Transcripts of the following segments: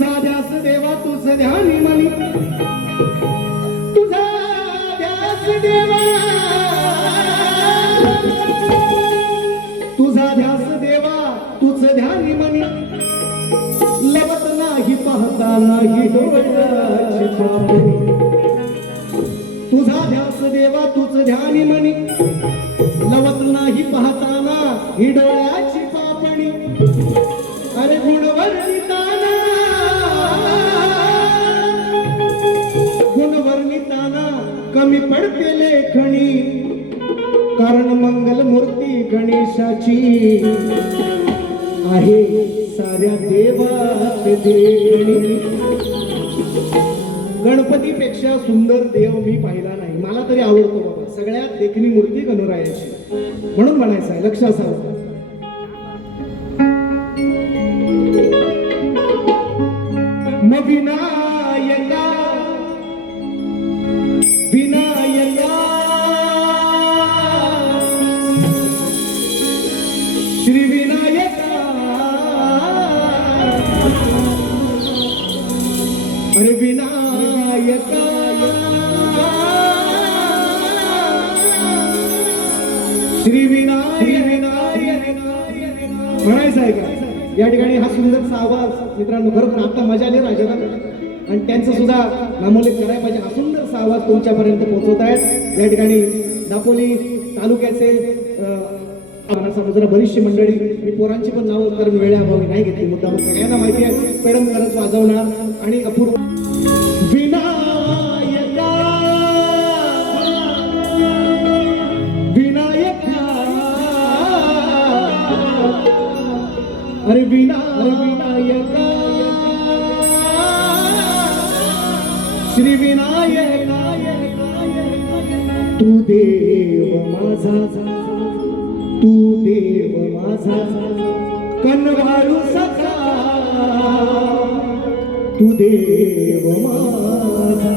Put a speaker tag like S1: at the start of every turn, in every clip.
S1: तुझा ध्यास देवा तुझ ध्यानी मनी. तुझा ध्यास देवा. तुझा ध्यास देवा तुझ ध्यानी मनी. लवत नाही पाहता नाही तुझा ध्यास देवा तुझ ध्यानी मनी. लवत नाही पाहताना ही डोळ्याची देशाची आहे साऱ्या देवाचे गणपतीपेक्षा सुंदर देव मी पाहिला नाही. मला तरी आवडतो बाबा. सगळ्यात देखणी मूर्ती गणरायाची. म्हणून म्हणायचं आहे लक्ष असावं. मग म्हणायचं आहे का? या ठिकाणी हा सुंदरचा आवाज मित्रांनो खरोखर आता मजा आली राजाला आणि त्यांचं सुद्धा नामोल्लेख करायला पाहिजे. हा सुंदरचा आवाज तुमच्यापर्यंत पोहोचवत आहेत. या ठिकाणी दापोली तालुक्याचे अं, बरीचशी मंडळी मी पोरांची पण नावं कारण वेळेअभावी नाही घेतली मुद्दा सगळ्यांना माहिती आहे. पेडम करत वाजवणार आणि अपूर्व अरे विना श्री विनायक। तू देव माझा तू देव माझा कनवाळू सखा। तू देव माझा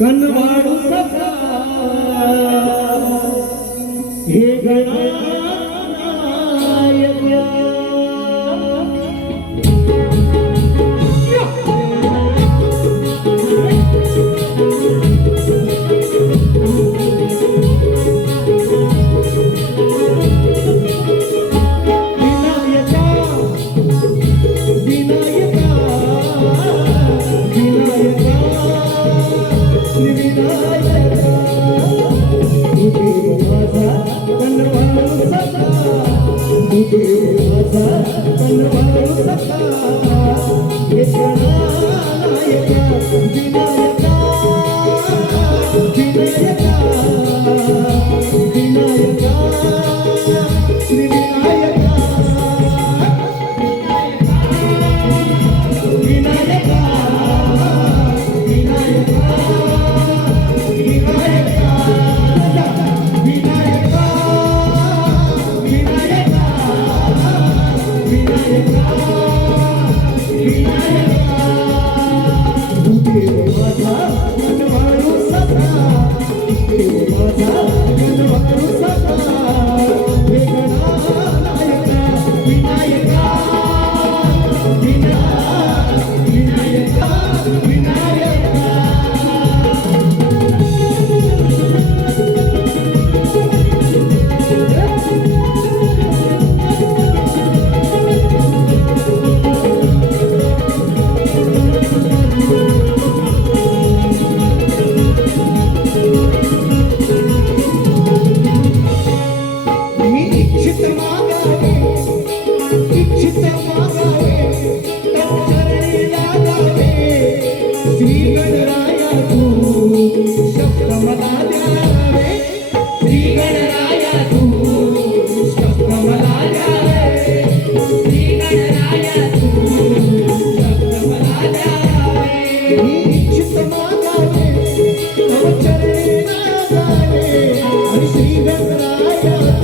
S1: कनवाळू कनवाळू सखा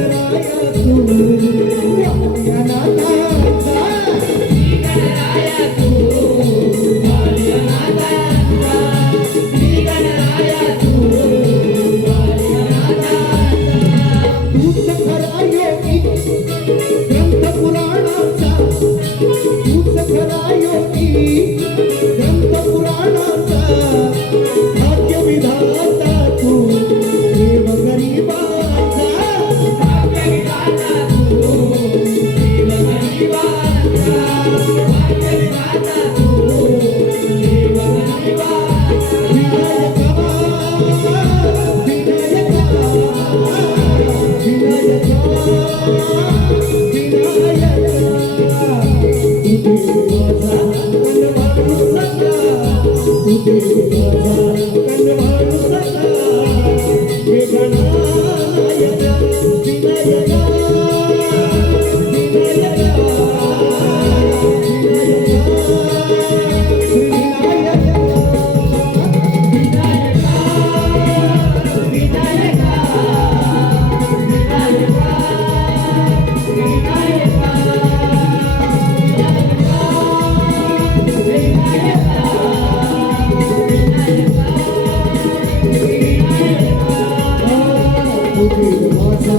S1: श्री माझा